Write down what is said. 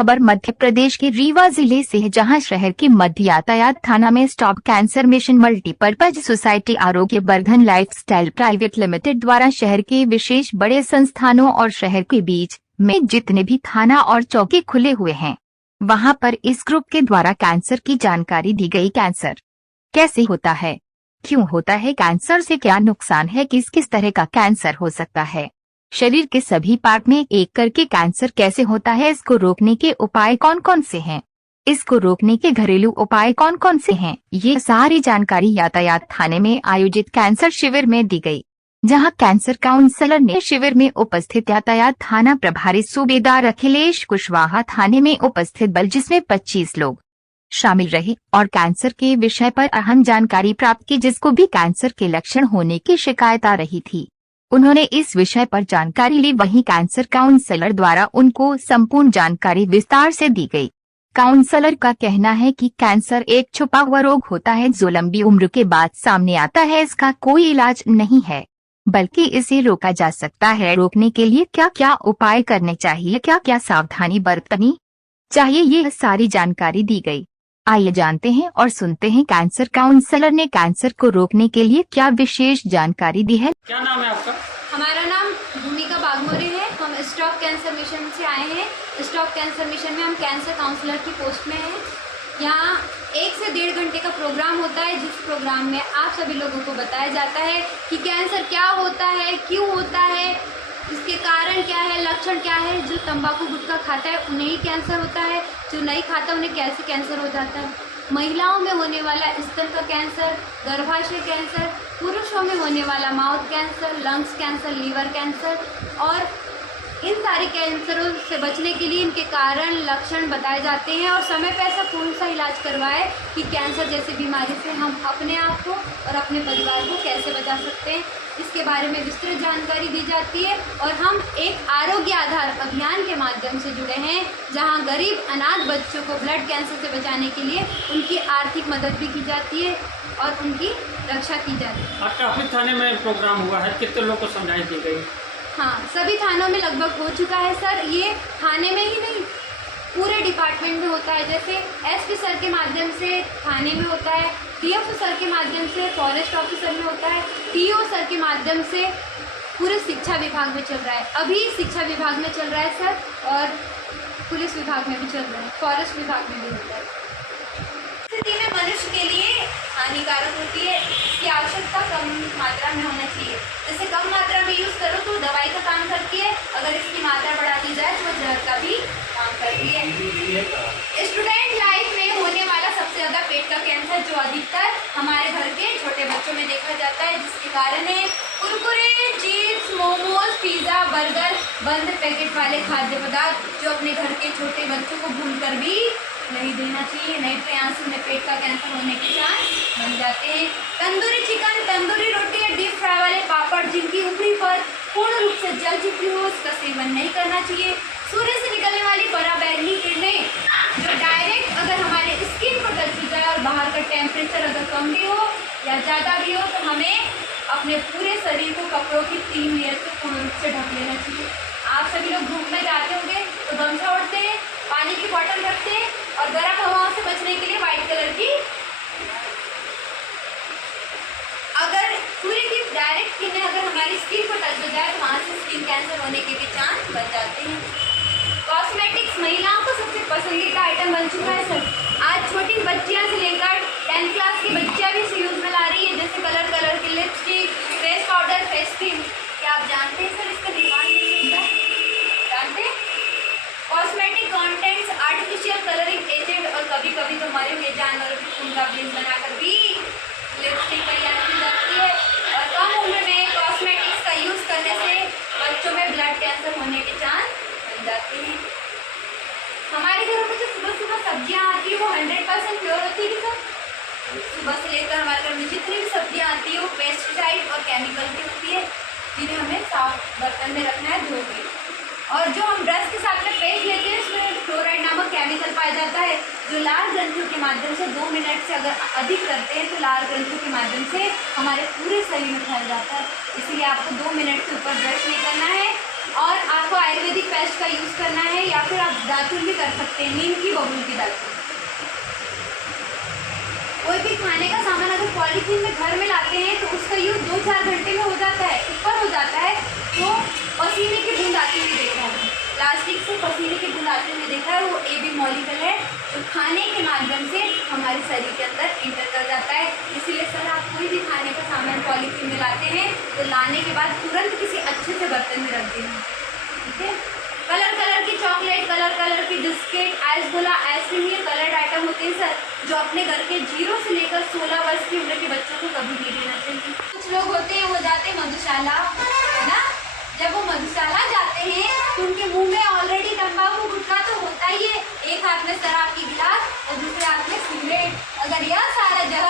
खबर मध्य प्रदेश के रीवा जिले से है, जहां शहर के मध्य यातायात थाना में stop cancer mission multipurpose society आरोग्य वर्धन लाइफस्टाइल प्राइवेट लिमिटेड द्वारा शहर के विशेष बड़े संस्थानों और शहर के बीच में जितने भी थाना और चौकी खुले हुए हैं, वहां पर इस ग्रुप के द्वारा कैंसर की जानकारी दी गई। कैंसर कैसे होता है, क्यों होता है, कैंसर से क्या नुकसान है, किस किस तरह का कैंसर हो सकता है, शरीर के सभी पार्ट में एक करके कैंसर कैसे होता है, इसको रोकने के उपाय कौन कौन से हैं, इसको रोकने के घरेलू उपाय कौन कौन से हैं, ये सारी जानकारी यातायात थाने में आयोजित कैंसर शिविर में दी गई, जहां कैंसर काउंसलर ने शिविर में उपस्थित यातायात थाना प्रभारी सूबेदार अखिलेश कुशवाहा, थाने में उपस्थित बल जिसमें 25 लोग शामिल रहे और कैंसर के विषय पर अहम जानकारी प्राप्त की। जिसको भी कैंसर के लक्षण होने की शिकायत आ रही थी, उन्होंने इस विषय पर जानकारी ली। वहीं कैंसर काउंसलर द्वारा उनको संपूर्ण जानकारी विस्तार से दी गई। काउंसलर का कहना है कि कैंसर एक छुपा हुआ रोग होता है जो लंबी उम्र के बाद सामने आता है। इसका कोई इलाज नहीं है, बल्कि इसे रोका जा सकता है। रोकने के लिए क्या क्या उपाय करने चाहिए, क्या क्या सावधानी बरतनी चाहिए, ये सारी जानकारी दी गई। आइए जानते हैं और सुनते हैं कैंसर काउंसलर ने कैंसर को रोकने के लिए क्या विशेष जानकारी दी है। क्या नाम है आपका? हमारा नाम भूमिका बागमोरे है। हम स्टॉप कैंसर मिशन से आए हैं। स्टॉप कैंसर मिशन में हम कैंसर काउंसलर की पोस्ट में हैं। यहाँ 1 से 1.5 घंटे का प्रोग्राम होता है, जिस प्रोग्राम में आप सभी लोगों को बताया जाता है कि कैंसर क्या होता है, क्यों होता है, इसके कारण क्या है, लक्षण क्या है। जो तंबाकू गुटखा खाता है उन्हें ही कैंसर होता है, जो नहीं खाता उन्हें कैसे कैंसर हो जाता है। महिलाओं में होने वाला स्तन का कैंसर, गर्भाशय कैंसर, पुरुषों में होने वाला mouth cancer, lungs cancer, liver cancer, और इन सारे कैंसरों से बचने के लिए इनके कारण लक्षण बताए जाते हैं और समय पर ऐसा कौन सा इलाज करवाए कि कैंसर जैसी बीमारी से हम अपने आप को और अपने परिवार को कैसे बचा सकते हैं, इसके बारे में विस्तृत जानकारी दी जाती है। और हम एक आरोग्य आधार अभियान के माध्यम से जुड़े हैं, जहां गरीब अनाथ बच्चों को ब्लड कैंसर से बचाने के लिए उनकी आर्थिक मदद भी की जाती है और उनकी रक्षा की जाती है। आज काफी थाने में प्रोग्राम हुआ है, कितने लोगों को समझाई दी गई? हाँ, सभी थानों में लगभग हो चुका है सर। ये थाने में ही नहीं, पूरे डिपार्टमेंट में होता है। जैसे एसपी सर के माध्यम से थाने में होता है, डीएफओ सर के माध्यम से फॉरेस्ट ऑफिसर में होता है, टीओ सर के माध्यम से पूरे शिक्षा विभाग में चल रहा है। अभी शिक्षा विभाग में चल रहा है सर, और पुलिस विभाग में भी चल रहा है, फॉरेस्ट विभाग में भी होता है। स्थिति में मनुष्य के लिए हानिकारक होती है, इसकी आवश्यकता कम मात्रा में होना चाहिए। जैसे कम मात्रा में यूज़ करो तो दवाई का काम करती है, अगर इसकी मात्रा बढ़ा दी जाए तो जहर का भी काम करती है। स्टूडेंट लाइफ में होने वाला सबसे ज़्यादा पेट का कैंसर, जो अधिकतर हमारे घर के छोटे बच्चों में देखा जाता है, जिसके कारण है Kurkure, chips, momos, pizza, burger, बंद पैकेट वाले खाद्य पदार्थ जो अपने घर के छोटे बच्चों को भूलकर भी नहीं देना चाहिए, नहीं तो यहाँ से उन्हें पेट का कैंसर होने के चांस बन जाते हैं। तंदूरी चिकन, तंदूरी रोटी या डीप फ्राई वाले पापड़ जिनकी ऊपरी पर पूर्ण रूप से जल चुकी हो, उसका सेवन नहीं करना चाहिए। सूर्य से निकलने वाली पराबैंगनी किरणें जो डायरेक्ट अगर हमारे स्किन पर टच हो जाए और बाहर का टेम्परेचर अगर कम भी हो या ज़्यादा भी हो, तो हमें अपने पूरे शरीर को कपड़ों की 3 लेयर से पूर्ण रूप से ढक लेना चाहिए। आप सभी लोग धूप में जाते होंगे तो गमछा ओढ़ते हैं, पानी की बॉटल रखते हैं और गर्म हवाओं से बचने के लिए व्हाइट कलर की, अगर सूर्य की डायरेक्ट किरणें अगर हमारी स्किन को टच हो जाए तो वहाँ से स्किन कैंसर होने के भी चांस बन जाते हैं। कॉस्मेटिक्स महिलाओं को सबसे पसंदीदा आइटम बन चुका है सर। आज छोटी बच्चियाँ से लेकर 10th क्लास की बच्चियाँ भी इसे यूज में ला रही है, जैसे कलर कलर की lipstick, face powder, face cream. क्या आप जानते हैं सर इसका निर्माण कैसे होता है? जानते हैं? Cosmetic contents artificial colouring agent और कभी कभी तो मरे हुए जानवरों की खून का बीज बनाकर भी लिपस्टिक तैयार की जाती है। और कम उम्र में कॉस्मेटिक्स का यूज़ करने से बच्चों में ब्लड कैंसर होने के चांस बन जाते हैं। हमारे घरों में जो सुबह सुबह सब्जियां आती है वो 100% प्योर होती है सर। सुबह से लेकर हमारे घर में जितनी भी सब्जियां आती है वो पेस्टिसाइड और केमिकल की होती है, जिन्हें हमें साफ बर्तन में रखना है धो के। और जो हम ब्रश के साथ में पेस्ट लेते हैं उसमें फ्लोराइड नामक केमिकल पाया जाता है, जो लाल ग्रंथियों के माध्यम से 2 मिनट से अगर अधिक करते हैं तो लाल ग्रंथियों के माध्यम से हमारे पूरे शरीर में फैल जाता है। इसलिए आपको 2 मिनट से ऊपर ब्रश नहीं करना है और आपको आयुर्वेदिक पेस्ट का यूज़ करना है, या फिर आप दातुन भी कर सकते हैं, नीम की बबूल की दातुन। कोई भी खाने का सामान अगर पॉलीथीन में घर में लाते हैं तो उसका यूज 2-4 घंटे में हो जाता है, ऊपर हो जाता है तो पसीने की बूंद आती हुई देखा है। प्लास्टिक से पसीने की बूंद आते हुए देखा है, वो AB मॉलिक्यूल है जो खाने के माध्यम से हमारे शरीर के अंदर इंटर कर जाता है। इसलिए सर आप कोई भी खाने का सामान पॉलीथीन में लाते हैं तो लाने के बाद तुरंत किसी अच्छे से बर्तन में रख दें, ठीक है। कलर की चॉकलेट, कलर की बिस्किट, आइसगोला, आइसक्रीम, ये कलर्ड आइटम होते हैं सर, जो अपने घर के 0 से लेकर 16 वर्ष की उम्र के बच्चों को कभी नहीं देना चाहिए। कुछ लोग होते हैं वो जाते हैं मधुशाला, है ना। जब वो मधुशाला जाते हैं तो उनके मुंह में ऑलरेडी तंबाकू गुटखा तो होता ही है, एक हाथ में शराब की गिलास और दूसरे हाथ में सिगरेट। अगर यह सारा जहर